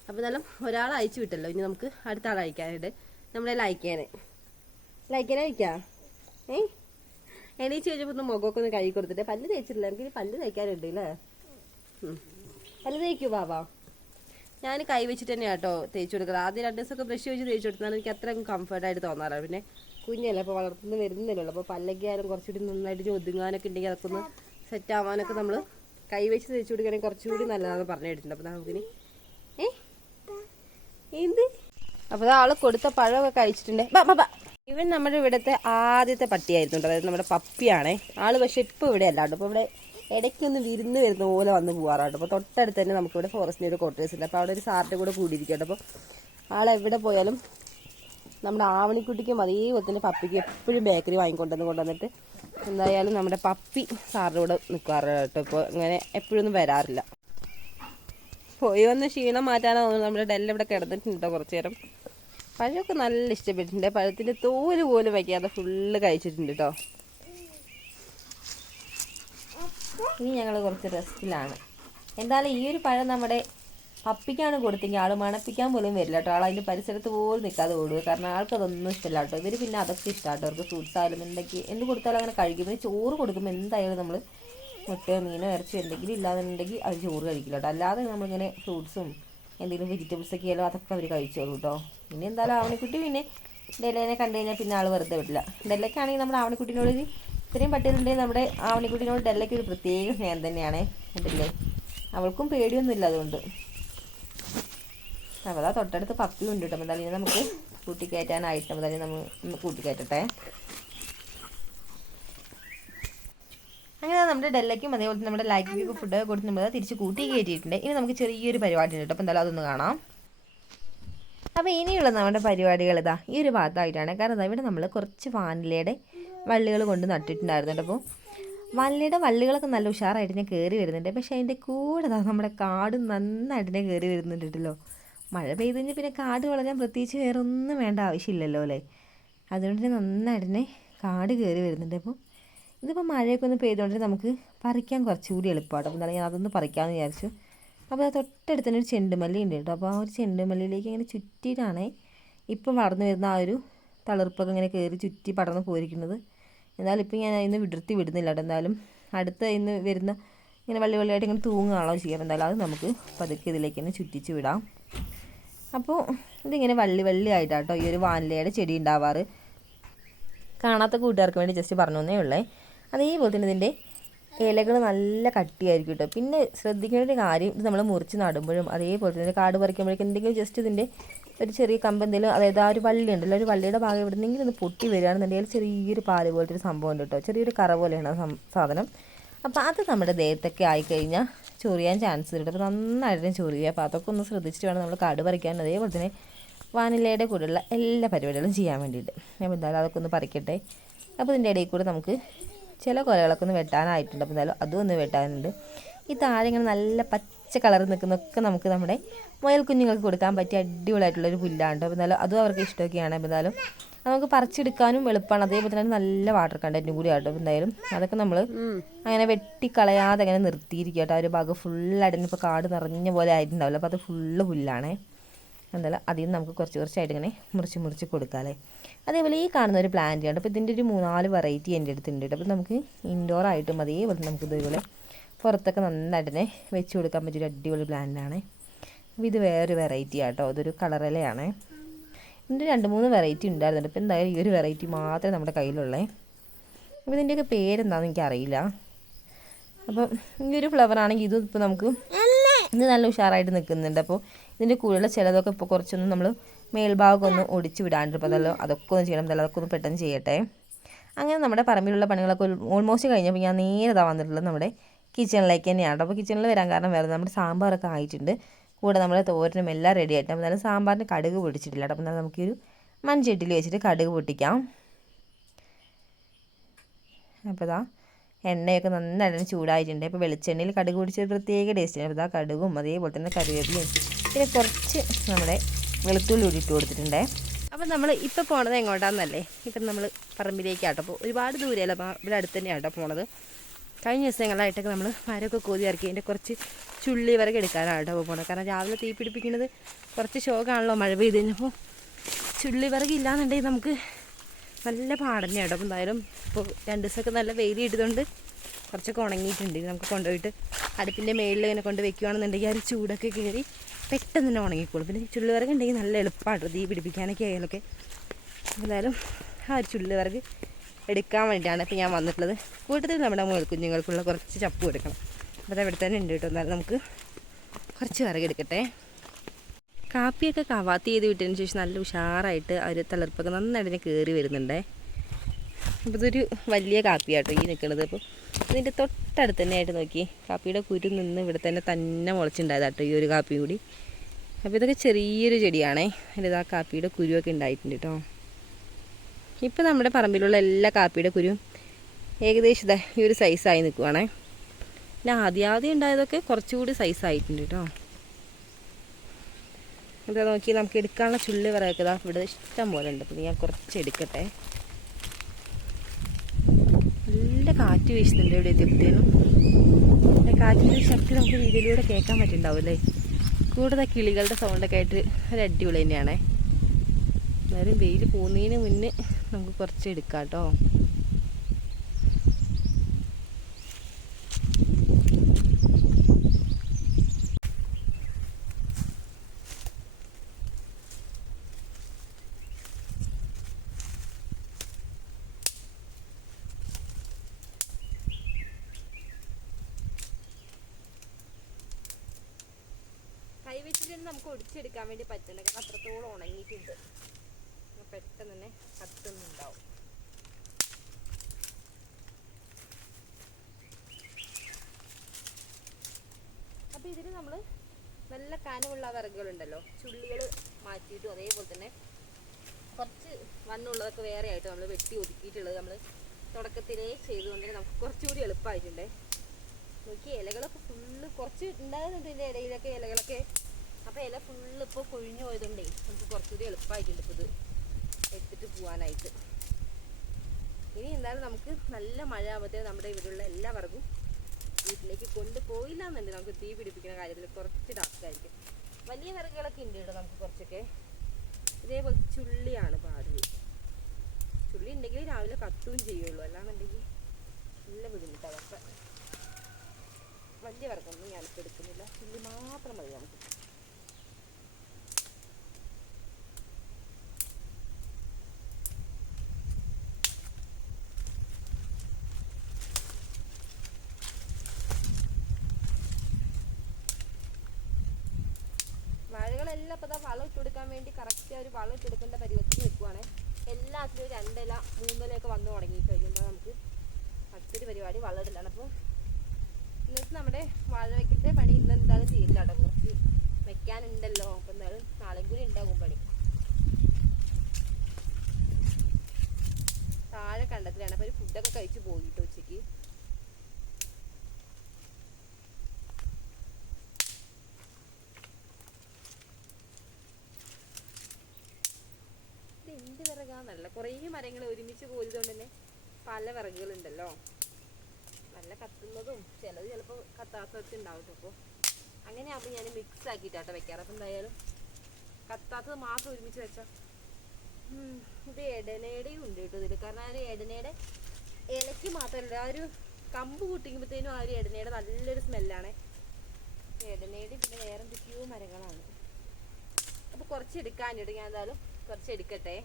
അപ്പം എന്തായാലും ഒരാൾ അയച്ചു വിട്ടല്ലോ. ഇനി നമുക്ക് അടുത്ത ആൾ അയക്കാനായിട്ട്. നമ്മളെ ലൈക്ക് അയക്കാം ഏ എണീച്ച് കഴിഞ്ഞപ്പോൾ ഒന്ന് മുഖമൊക്കെ ഒന്ന് കഴുകി കൊടുത്തിട്ട് പല്ല് തേച്ചിട്ടില്ല. എനിക്ക് പല്ല് തേക്കാനുണ്ട് അല്ലേ. പല്ല് തേക്കൂ ബാബാ. ഞാൻ കൈ വെച്ചിട്ട് തന്നെയാണ് കേട്ടോ തേച്ച് കൊടുക്കുന്നത്. ആദ്യം രണ്ട് ദിവസമൊക്കെ ബ്രഷ് വെച്ച് തേച്ച് കൊടുത്താൽ എനിക്ക് അത്ര കംഫർട്ടായിട്ട് തോന്നാറാണ് പിന്നെ കുഞ്ഞല്ലേ അപ്പോൾ വളർത്തുന്ന വരുന്നില്ലല്ലോ. അപ്പോൾ പല്ലൊക്കെ ആയാലും കുറച്ചുകൂടി നന്നായിട്ട് ഒതുങ്ങാനൊക്കെ ഉണ്ടെങ്കിൽ അതൊക്കെ ഒന്ന് സെറ്റ് ആവാനൊക്കെ നമ്മൾ കൈ വെച്ച് തേച്ച് കൊടുക്കുകയാണെങ്കിൽ കുറച്ചുകൂടി നല്ലതാണെന്ന് പറഞ്ഞു കേട്ടിട്ടുണ്ട്. അപ്പോൾ നമുക്കിനി ഏ എന്ത്? അപ്പോൾ ആൾ കൊടുത്ത പഴമൊക്കെ കഴിച്ചിട്ടുണ്ട്. ബാ, ബാ. ഇവൻ നമ്മുടെ ഇവിടുത്തെ ആദ്യത്തെ പട്ടിയായിരുന്നു. അതായത് നമ്മുടെ പപ്പിയാണേ. ആൾ പക്ഷെ ഇപ്പൊ ഇവിടെ അല്ലാണ്ട് ഇപ്പൊ ഇവിടെ ഇടയ്ക്കൊന്ന് വിരുന്ന് വരുന്ന പോലെ വന്ന് പോകാറുണ്ട് അപ്പൊ തൊട്ടടുത്ത് തന്നെ നമുക്ക് ഇവിടെ ഫോറസ്റ്റിന്റെ ഒരു ക്വാർട്ടേഴ്സ് ഉണ്ട്. അപ്പൊ അവിടെ ഒരു സാറിന്റെ കൂടെ കൂടിയിരിക്കുന്നുണ്ട് അപ്പൊ ആളെവിടെ പോയാലും നമ്മുടെ ആവണിക്കുട്ടിക്കും അതേപോലെ തന്നെ പപ്പിക്ക് എപ്പോഴും ബേക്കറി വാങ്ങിക്കൊണ്ടുവന്ന് കൊണ്ടുവന്നിട്ട് എന്തായാലും നമ്മുടെ പപ്പി സാറിന്റെ കൂടെ നിൽക്കാറുണ്ട് കേട്ടോ. ഇപ്പോൾ ഇങ്ങനെ എപ്പോഴൊന്നും വരാറില്ല. പോയി വന്ന് ക്ഷീണം മാറ്റാനാണ് നമ്മുടെ ഡെല്ലിവിടെ കിടന്നിട്ടുണ്ട് കുറച്ച് നേരം. പഴമൊക്കെ നല്ല ഇഷ്ടപ്പെട്ടിട്ടുണ്ട് പഴത്തിന്റെ തോൽ പോലും വയ്ക്കാതെ ഫുള്ള് കഴിച്ചിട്ടുണ്ട് കേട്ടോ ഇനി ഞങ്ങൾ കുറച്ച് റെസ്റ്റിലാണ് എന്തായാലും ഈ ഒരു പഴം നമ്മുടെ പപ്പിക്കാണ് കൊടുത്തെങ്കിൽ ആൾ മണപ്പിക്കാൻ പോലും വരില്ല കേട്ടോ ആൾ അതിന്റെ പരിസരത്ത് പോലും നിൽക്കാതെ ഓടുക. കാരണം ആൾക്ക് അതൊന്നും ഇഷ്ടമില്ല കേട്ടോ ഇവർ പിന്നെ അതൊക്കെ ഇഷ്ടമാണ് അവർക്ക് ഫ്രൂട്ട്സ് ആയാലും എന്തൊക്കെ എന്ത് കൊടുത്താലും അങ്ങനെ കഴിക്കും. പിന്നെ ചോറ് കൊടുക്കുമ്പോൾ എന്തായാലും നമ്മൾ മുട്ടയോ മീനോ ഇറച്ചിയോ എന്തെങ്കിലും ഇല്ലാന്നുണ്ടെങ്കിൽ അത് ചോറ് കഴിക്കില്ല കേട്ടോ അല്ലാതെ നമ്മളിങ്ങനെ ഫ്രൂട്ട്സും എന്തെങ്കിലും വെജിറ്റബിൾസ് ഒക്കെ ആയാലും അതൊക്കെ അവർ കഴിച്ചോളൂ കേട്ടോ പിന്നെ എന്തായാലും ആവണിക്കുട്ടി പിന്നെ ഡെല്ലേനെ കണ്ടു കഴിഞ്ഞാൽ പിന്നെ ആൾ വെറുതെ വിടില്ല. ഡെല്ലൊക്കെ ആണെങ്കിൽ നമ്മുടെ ആവണിക്കുട്ടിനോട് ഇത്രയും പട്ടികളുണ്ടെങ്കിൽ നമ്മുടെ ആവണിക്കുട്ടിനോട് ഡെല്ലയ്ക്ക് ഒരു പ്രത്യേക സ്നേഹം തന്നെയാണ്. കണ്ടില്ലേ? അവൾക്കും പേടിയൊന്നുമില്ല അതുകൊണ്ട്. അതാ തൊട്ടടുത്ത് പപ്പി ഉണ്ട് കേട്ടോ എന്തായാലും നമുക്ക് കൂട്ടിക്കയറ്റാനായിട്ട് എന്തായാലും നമ്മൾ കൂട്ടിക്കയറ്റട്ടെ. അങ്ങനെ നമ്മുടെ ഡെല്ലയ്ക്കും അതേപോലെ നമ്മുടെ ലൈക്കിലേക്ക് ഫുഡ് കൊടുത്ത് നമ്മൾ തിരിച്ച് കൂട്ടി കയറ്റിയിട്ടുണ്ട് ഇനി നമുക്ക് ചെറിയൊരു പരിപാടി ഉണ്ട് അപ്പം എന്തായാലും അതൊന്ന് കാണാം. അപ്പോൾ ഇനിയുള്ള നമ്മുടെ പരിപാടികൾ ഇതാ ഈ ഒരു ഭാഗത്തായിട്ടാണ്. കാരണം ഇവിടെ നമ്മൾ കുറച്ച് വാനിലയുടെ വള്ളികൾ കൊണ്ട് നട്ടിട്ടുണ്ടായിരുന്നു അപ്പോൾ വള്ളിയുടെ വള്ളികളൊക്കെ നല്ല ഉഷാറായിട്ട് ഞാൻ കയറി വരുന്നുണ്ട്. പക്ഷേ അതിന്റെ കൂടെ നമ്മുടെ കാട് നന്നായിട്ട് തന്നെ കയറി വരുന്നുണ്ടല്ലോ മഴ പെയ്ത് കഴിഞ്ഞാൽ പിന്നെ കാട് വളരാൻ പ്രത്യേകിച്ച് വേറെ ഒന്നും വേണ്ട ആവശ്യമില്ലല്ലോ അല്ലേ? അതുകൊണ്ട് തന്നെ നന്നായിട്ട് തന്നെ കാട് കയറി വരുന്നുണ്ട്. അപ്പോൾ ഇതിപ്പോൾ മഴയൊക്കെ ഒന്ന് പെയ്തുകൊണ്ട് നമുക്ക് പറിക്കാൻ കുറച്ചുകൂടി എളുപ്പമാണ് അപ്പോൾ എന്തായാലും ഞാൻ അതൊന്ന് പറിക്കാമെന്ന് വിചാരിച്ചു. അപ്പോൾ അത് തൊട്ടടുത്ത് തന്നെ ഒരു ചെണ്ടുമല്ലി ഉണ്ട് കേട്ടോ. അപ്പോൾ ആ ഒരു ചെണ്ടുമല്ലിയിലേക്ക് ഇങ്ങനെ ചുറ്റിയിട്ടാണ് ഇപ്പം വളർന്നു വരുന്ന ആ ഒരു തളിർപ്പൊക്കെ ഇങ്ങനെ കയറി ചുറ്റി പടർന്ന് പോയിരിക്കുന്നത്. എന്നാലും ഇപ്പം ഞാൻ അതിന് വിടർത്തി വിടുന്നില്ല കേട്ടോ. എന്തായാലും അടുത്ത ഇന്ന് വരുന്ന ഇങ്ങനെ വള്ളി വള്ളിയായിട്ട് ഇങ്ങനെ തൂങ്ങുകയാണോ ചെയ്യാം എന്തായാലും അത് നമുക്ക് പതുക്കെ ഇതിലേക്ക് തന്നെ ചുറ്റിച്ച് വിടാം. അപ്പോൾ ഇതിങ്ങനെ വള്ളി വള്ളി ആയിട്ടാണ് കേട്ടോ ഈ ഒരു വാനിലയുടെ ചെടി ഉണ്ടാവാറ്. കാണാത്ത കൂട്ടുകാർക്ക് വേണ്ടി ജസ്റ്റ് പറഞ്ഞു തന്നേ ഉള്ളേ. അതേപോലെ തന്നെ ഇതിന്റെ ഇലകൾ നല്ല കട്ടിയായിരിക്കും കേട്ടോ പിന്നെ ശ്രദ്ധിക്കേണ്ട ഒരു കാര്യം ഇത് നമ്മൾ മുറിച്ച് നടുമ്പോഴും അതേപോലെ തന്നെ കാട് പറിക്കുമ്പോഴേക്കും എന്തെങ്കിലും ജസ്റ്റ് ഇതിന്റെ ഒരു ചെറിയ കമ്പ് എന്തെങ്കിലും അതായത് ആ ഒരു വള്ളി ഉണ്ടല്ലോ ഒരു വള്ളിയുടെ ഭാഗം എവിടെന്നെങ്കിലും ഒന്ന് പൊട്ടി വരികയാണെന്നുണ്ടെങ്കിൽ ചെറിയൊരു പാൽ പോലത്തെ ഒരു സംഭവം ഉണ്ട് കേട്ടോ ചെറിയൊരു കറ പോലെയാണ് ആ സാധനം. അപ്പോൾ അത് നമ്മുടെ ദേഹത്തൊക്കെ ആയിക്കഴിഞ്ഞാൽ ചൊറിയാൻ ചാൻസ് ഉണ്ട് അപ്പോൾ നന്നായിട്ട് ചൊറിയുക. അപ്പോൾ അതൊക്കെ ഒന്ന് ശ്രദ്ധിച്ചിട്ട് വേണം നമ്മൾ കാട് പറിക്കാൻ. അതേപോലെ തന്നെ വാനിലയുടെ കൂടെയുള്ള എല്ലാ പരിപാടികളും ചെയ്യാൻ വേണ്ടിയിട്ട്. അപ്പോൾ എന്തായാലും അതൊക്കെ ഒന്ന് പറിക്കട്ടെ. അപ്പോൾ ഇതിന്റെ ഇടയിൽ കൂടെ നമുക്ക് ചില കൊലകളൊക്കെ ഒന്ന് വെട്ടാനായിട്ടുണ്ട്. അപ്പോൾ എന്തായാലും അതും ഒന്ന് വെട്ടാനുണ്ട്. ഈ താഴെ ഇങ്ങനെ നല്ല പച്ച കളർ നിൽക്കുന്നതൊക്കെ നമുക്ക് നമ്മുടെ മുയൽ കുഞ്ഞുങ്ങൾക്ക് കൊടുക്കാൻ പറ്റിയ അടിപൊളിയായിട്ടുള്ളൊരു പുല്ലാണ് അപ്പോൾ എന്തായാലും അതും അവർക്ക് ഇഷ്ടമൊക്കെയാണ്. അപ്പോൾ എന്തായാലും നമുക്ക് പറിച്ചെടുക്കാനും എളുപ്പമാണ്. അതേപോലെ തന്നെ നല്ല വാട്ടർ കണ്ടന്റും കൂടി ആട്ടോ. എന്തായാലും അതൊക്കെ നമ്മൾ അങ്ങനെ വെട്ടിക്കളയാതെ അങ്ങനെ നിർത്തിയിരിക്കുക കേട്ടോ ആ ഒരു ഭാഗം ഫുള്ളായിട്ട് ഇപ്പോൾ കാട് നിറഞ്ഞ പോലെ ആയിട്ടുണ്ടാവില്ല. അപ്പോൾ അത് ഫുള്ള് പുല്ലാണേ. എന്തായാലും അതിൽ നിന്ന് നമുക്ക് കുറച്ച് കുറച്ചായിട്ട് ഇങ്ങനെ മുറിച്ച് മുറിച്ച് കൊടുക്കാമല്ലേ അതേപോലെ ഈ കാണുന്ന ഒരു പ്ലാന്റ് ഉണ്ട്. അപ്പോൾ ഇതിന്റെ ഒരു മൂന്നാൽ വെറൈറ്റി എന്റെ അടുത്തുണ്ട് കേട്ടോ. അപ്പോൾ നമുക്ക് ഇൻഡോർ ആയിട്ടും അതേപോലെ നമുക്ക് ഇതേപോലെ പുറത്തൊക്കെ നന്നായിട്ട് തന്നെ വെച്ച് കൊടുക്കാൻ പറ്റിയൊരു അടിപൊളി പ്ലാന്റാണ് അപ്പോൾ ഇത് വേറൊരു വെറൈറ്റി ആട്ടോ. അതൊരു കളറിലയാണ് ഇതിന്റെ രണ്ട് മൂന്ന് വെറൈറ്റി ഉണ്ടായിരുന്നു അപ്പോൾ എന്തായാലും ഈ ഒരു വെറൈറ്റി മാത്രമേ നമ്മുടെ കയ്യിലുള്ളേ. അപ്പോൾ ഇതിന്റെയൊക്കെ പേരെന്താണെന്ന് എനിക്കറിയില്ല. അപ്പം ഈ ഒരു ഫ്ലവർ ആണെങ്കിൽ ഇതും ഇപ്പോൾ നമുക്ക് ഇത് നല്ല ഉഷാറായിട്ട് നിൽക്കുന്നുണ്ട്. അപ്പോൾ ഇതിന്റെ കൂടെയുള്ള ചിലതൊക്കെ ഇപ്പോൾ കുറച്ചൊന്ന് നമ്മൾ മേൽഭാഗം ഒന്ന് ഒടിച്ച് വിടാണ്ട് ഇപ്പോൾ അതല്ലോ അതൊക്കെ ഒന്ന് ചെയ്യണം. എന്തായാലും അതൊക്കെ ഒന്ന് പെട്ടെന്ന് ചെയ്യട്ടെ. അങ്ങനെ നമ്മുടെ പറമ്പിലുള്ള പണികളൊക്കെ ഓൾമോസ്റ്റ് കഴിഞ്ഞപ്പോൾ ഞാൻ നേരെ ഇതാ വന്നിട്ടുള്ളത് നമ്മുടെ കിച്ചണിലേക്ക് തന്നെയാണ്. അപ്പോൾ കിച്ചണിൽ വരാൻ കാരണം വേറെ നമ്മുടെ സാമ്പാറൊക്കെ ആയിട്ടുണ്ട്. കൂടെ നമ്മുടെ തോരനും എല്ലാം റെഡി ആയിട്ട് അപ്പോൾ എന്നാലും സാമ്പാറിന് കടുക് പൊടിച്ചിട്ടില്ല അപ്പോൾ എന്നാലും നമുക്കൊരു മൺചട്ടിയിൽ വെച്ചിട്ട് കടുക് പൊട്ടിക്കാം. അപ്പോൾ ഇതാ എണ്ണയൊക്കെ നന്നായിട്ട് ചൂടായിട്ടുണ്ട്. ഇപ്പോൾ വെളിച്ചെണ്ണയിൽ കടുക് പൊടിച്ചൊരു പ്രത്യേക ടേസ്റ്റ് അപ്പോൾ ഇതാ കടുകും അതേപോലെ തന്നെ കറിവേപ്പിലയും പിന്നെ കുറച്ച് നമ്മുടെ വെളുത്തുള്ളി ഇട്ട് കൊടുത്തിട്ടുണ്ടേ. അപ്പോൾ നമ്മൾ ഇപ്പോൾ പോണത് എങ്ങോട്ടാണെന്നല്ലേ ഇപ്പം നമ്മൾ പറമ്പിലേക്കാട്ടോ അപ്പോൾ ഒരുപാട് ദൂരമല്ല ഇവിടെ അടുത്ത് തന്നെയാട്ടോ പോണത്. കഴിഞ്ഞ ദിവസങ്ങളായിട്ടൊക്കെ നമ്മൾ മരമൊക്കെ കോതി ഇറക്കി അതിന്റെ കുറച്ച് ചുള്ളി വരെ എടുക്കാനാട്ടോ പോകണം കാരണം രാവിലെ തീ പിടിപ്പിക്കുന്നത് കുറച്ച് ശോകമാണല്ലോ മഴ പെയ്ത് കഴിഞ്ഞപ്പോൾ ചുള്ളി വിറക് ഇല്ലാന്നുണ്ടെങ്കിൽ നമുക്ക് നല്ല പാടന്നെ അപ്പം എന്തായാലും ഇപ്പോൾ രണ്ട് ദിവസമൊക്കെ നല്ല വെയിൽ ഇട്ടതുകൊണ്ട് കുറച്ചൊക്കെ ഉണങ്ങിയിട്ടുണ്ട്. നമുക്ക് കൊണ്ടുപോയിട്ട് അടുപ്പിന്റെ മേളിൽ ഇങ്ങനെ കൊണ്ട് വെക്കുകയാണെന്നുണ്ടെങ്കിൽ ആ ഒരു ചൂടൊക്കെ കയറി പെട്ടെന്ന് തന്നെ ഉണങ്ങിക്കോളും. പിന്നെ ചുള്ളി വിറക് ഉണ്ടെങ്കിൽ നല്ല എളുപ്പമാണ് തീ പിടിപ്പിക്കാനൊക്കെ ആയാലൊക്കെ. എന്തായാലും ആ ഒരു ചുള്ളി വിറക് എടുക്കാൻ വേണ്ടിയിട്ടാണ് ഇപ്പോൾ ഞാൻ വന്നിട്ടുള്ളത്. കൂട്ടത്തിൽ നമ്മുടെ മുതൽ കുഞ്ഞുങ്ങൾക്കുള്ള കുറച്ച് ചപ്പ് കൊടുക്കണം അപ്പോൾ അത് ഇവിടെ തന്നെ ഉണ്ട് കേട്ടോ. എന്നാലും നമുക്ക് കുറച്ച് വിറക് എടുക്കട്ടെ. കാപ്പിയൊക്കെ കവാത്തി ചെയ്ത് വിട്ടതിന് ശേഷം നല്ല ഉഷാറായിട്ട് ആ ഒരു തളിർപ്പൊക്കെ നന്നായിട്ട് കയറി വരുന്നുണ്ടേ. അപ്പോൾ ഇതൊരു വലിയ കാപ്പിയാട്ടോ ഈ നിൽക്കുന്നത് അപ്പോൾ ഇതിന്റെ തൊട്ടടുത്ത് തന്നെ ആയിട്ട് നോക്കി. കാപ്പിയുടെ കുരു നിന്ന് ഇവിടെ തന്നെ തന്നെ മുളച്ചുണ്ടായതാട്ടോ ഈ ഒരു കാപ്പി കൂടി. അപ്പോൾ ഇതൊക്കെ ചെറിയൊരു ചെടിയാണേ. അതിന്റെ ആ കാപ്പിയുടെ കുരുവൊക്കെ ഉണ്ടായിട്ടുണ്ട് കേട്ടോ ഇപ്പോൾ നമ്മുടെ പറമ്പിലുള്ള എല്ലാ കാപ്പിയുടെ കുരുവും ഏകദേശം ഇതാ ഈ ഒരു സൈസായി നിൽക്കുവാണേ പിന്നെ ആദ്യം ആദ്യം ഉണ്ടായതൊക്കെ കുറച്ചുകൂടി സൈസായിട്ടുണ്ട് കേട്ടോ ഇതാ നോക്കി നമുക്ക് എടുക്കാനുള്ള ചുള്ളി വിറയൊക്കെ ഇതാ ഇവിടെ ഇഷ്ടം പോലെ ഉണ്ട്. അപ്പോൾ ഞാൻ കുറച്ച് എടുക്കട്ടെ നല്ല കാറ്റ് വീശുന്നുണ്ട് ഇവിടെ എത്തിയപ്പോഴത്തേനും. കാറ്റിന്റെ ശക്തി നമുക്ക് വീതിയിലൂടെ കേൾക്കാൻ പറ്റുന്നുണ്ടാവും അല്ലേ? കൂടുതൽ കിളികളുടെ സൗണ്ടൊക്കെ ആയിട്ട് ഒരു അടിപൊളി തന്നെയാണേ. എന്നാലും വെയിൽ പോകുന്നതിന് മുന്നേ നമുക്ക് കുറച്ച് എടുക്കാം കേട്ടോ. കൈവച്ചിട്ട് നമുക്ക് ഒടിച്ചെടുക്കാൻ വേണ്ടി പറ്റില്ല. കാരണം അത്രത്തോളം ഉണങ്ങിയിട്ടുണ്ട്. പെട്ടെന്ന് തന്നെ കത്തുന്നുണ്ടാവും. അപ്പോൾ ഇതിൽ നമ്മൾ നല്ല കനമുള്ള വിറകുകളുണ്ടല്ലോ. ചുള്ളികൾ മാറ്റിയിട്ടും അതേപോലെ തന്നെ കുറച്ച് മണ്ണുള്ളതൊക്കെ വേറെ ആയിട്ട് നമ്മൾ വെട്ടി ഒതുക്കിയിട്ടുള്ളത് നമ്മൾ തുടക്കത്തിലേ ചെയ്തുകൊണ്ട് നമുക്ക് കുറച്ചുകൂടി എളുപ്പമായിട്ടുണ്ടേ. നോക്കി ഇലകളൊക്കെ ഫുള്ള് കുറച്ച് ഉണ്ടാകുന്നുണ്ട് ഇതിന്റെ ഇടയിലൊക്കെ ഇലകളൊക്കെ. അപ്പോൾ ഇല ഫുള്ള് ഇപ്പോൾ കൊഴിഞ്ഞു പോയതുകൊണ്ടേ നമുക്ക് കുറച്ചുകൂടി എളുപ്പമായിട്ടുണ്ട് ഇപ്പോൾ ഇത് എടുത്തിട്ട് പോകാനായിട്ട് ഇനി എന്തായാലും നമുക്ക് നല്ല മഴ ആവത്തേ നമ്മുടെ ഇവിടെയുള്ള എല്ലാ വർഗവും വീട്ടിലേക്ക് കൊണ്ടുപോയില്ല എന്നുണ്ട് നമുക്ക് തീ പിടിപ്പിക്കുന്ന കാര്യത്തിൽ കുറച്ച് ടാസ്ക് ആയിരിക്കും. വലിയ വിറകുകളൊക്കെ ഉണ്ട് കേട്ടോ നമുക്ക് കുറച്ചൊക്കെ. ഇതേപോലെ ചുള്ളിയാണ് പാടി. ചുള്ളി ഉണ്ടെങ്കിൽ രാവിലെ കത്തുകയും ചെയ്യുള്ളൂ. അല്ലാന്നുണ്ടെങ്കിൽ നല്ല ബുദ്ധിമുട്ടാണ്. അപ്പം വലിയ വിറകൊന്നും ഞാനിപ്പോൾ എടുക്കുന്നില്ല. ചുള്ളി മാത്രം മതി നമുക്ക്. വാഴകളെല്ലാം അപ്പോൾ ദാ വളം ഇട്ട് കൊടുക്കാൻ വേണ്ടി കറക്റ്റ് ഒരു വളം ഇട്ട് കൊടുക്കേണ്ട പരുവത്തിൽ നിൽക്കുവാണ്. എല്ലാത്തിലും രണ്ടില മൂന്നിലൊക്കെ വന്ന് തുടങ്ങി കഴിയുമ്പോൾ നമുക്ക് അടുത്തൊരു പരിപാടി വളം ഇടലാണ് അപ്പോൾ ഇന്നത്തെ നമ്മുടെ വാഴ വയ്ക്കലിന്റെ പണി ഇന്ന് എന്തായാലും ചെയ്യില്ലാട്ടോ കുറച്ച് വെക്കാനുണ്ടല്ലോ. അപ്പം എന്തായാലും നാളെ കൂടി ഉണ്ടാകും പണി. താഴെ കണ്ടത്തിലാണ്. അപ്പോൾ ഒരു ഫുഡൊക്കെ കഴിച്ച് പോയിട്ടോ ഉച്ചയ്ക്ക് ഇത് എന്ത് വിറകാന്നല്ല കുറേ മരങ്ങൾ ഒരുമിച്ച് പോയതുകൊണ്ട് തന്നെ പല വിറകുകളുണ്ടല്ലോ. നല്ല കത്തുന്നതും ചിലത് ചിലപ്പോൾ കത്താത്തതൊക്കെ ഉണ്ടാവും അപ്പോൾ അങ്ങനെയാകുമ്പോൾ ഞാൻ മിക്സ് ആക്കിയിട്ടാട്ടോ വെക്കാറ്. അപ്പം എന്തായാലും കത്താത്തത് മാത്രം ഒരുമിച്ച് വെച്ചാൽ ഇത് എടനയുടെയും ഉണ്ട് കേട്ടോ ഇതിൽ കാരണം ആ ഒരു എടനയുടെ ഇലയ്ക്ക് മാത്രമല്ല ആ ഒരു കമ്പ് കൂട്ടിക്കുമ്പോഴത്തേനും ആ ഒരു എടനയുടെ നല്ലൊരു സ്മെല്ലാണ്. എടനയുടെ പിന്നെ വേറെ എന്തൊക്കെയോ മരങ്ങളാണ്. അപ്പോൾ കുറച്ച് എടുക്കാനുണ്ട് ഞാൻ എന്തായാലും കുറച്ച് എടുക്കട്ടെ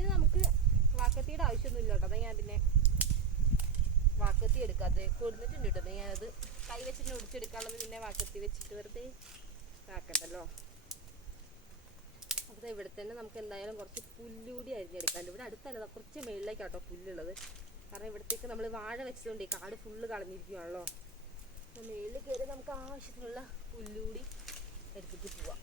ഇത് നമുക്ക് വാക്കത്തിയുടെ ആവശ്യമൊന്നുമില്ല കേട്ടോ അതാ ഞാൻ പിന്നെ വാക്കത്തി എടുക്കാത്ത കൊടുത്തിട്ടുണ്ട് കേട്ടോ അപ്പൊ ഞാനത് കൈ വെച്ചിട്ട് ഒടിച്ചെടുക്കാനുള്ളത് പിന്നെ വാക്കത്തി വെച്ചിട്ട് വെറുതെ ആക്കണ്ടല്ലോ അപ്പോൾ ഇവിടെ തന്നെ നമുക്ക് എന്തായാലും കുറച്ച് പുല്ലൂടി അരിഞ്ഞെടുക്കാണ്ട് ഇവിടെ അടുത്തല്ല കുറച്ച് മേളിലേക്കാട്ടോ പുല്ലുള്ളത്. കാരണം ഇവിടത്തേക്ക് നമ്മൾ വാഴ വെച്ചതുകൊണ്ട് കാട് ഫുള്ള് കളഞ്ഞിരിക്കുകയാണല്ലോ അപ്പോൾ മേളിൽ കയറി നമുക്ക് ആവശ്യത്തിനുള്ള പുല്ലൂടി എടുത്തിട്ട് പോവാം.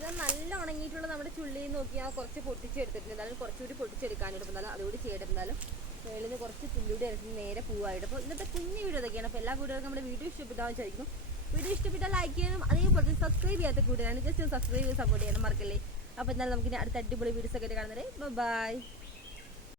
ഇത് നല്ല ഉണങ്ങിയിട്ടുള്ള നമ്മുടെ ചുള്ളിയിൽ നോക്കിയാൽ കുറച്ച് പൊട്ടിച്ചെടുത്തിട്ടുണ്ട്. എന്നാലും കുറച്ചുകൂടി പൊട്ടിച്ചെടുക്കാനായിട്ട് ഇപ്പം അതുകൂടി ചെയ്തിരുന്നാലും മേളിൽ നിന്ന് കുറച്ച് പുല്ലൂടി എടുത്ത് നേരെ പൂവായിട്ട് അപ്പോൾ ഇന്നത്തെ കുഞ്ഞു വീഡിയോ ഇതൊക്കെയാണ്. അപ്പോൾ എല്ലാ കൂട്ടുകാർക്കും നമ്മുടെ വീഡിയോ ഇഷ്ടപ്പെട്ടാൽ വിചാരിക്കും വീഡിയോ ഇഷ്ടപ്പെട്ടാൽ ലൈക്ക് ചെയ്യാനും അതേപോലെ തന്നെ സബ്സ്ക്രൈബ് ചെയ്യാത്ത കൂട്ടുകാരാണ് ജസ്റ്റ് സബ്സ്ക്രൈബ് ചെയ്ത് സപ്പോർട്ട് ചെയ്യാനും മറക്കല്ലേ? അപ്പോൾ എന്നാലും നമുക്ക് ഇനി അടുത്ത അടിപൊളി വീഡിയോസ് ഒക്കെ കാണുന്നത് ബൈ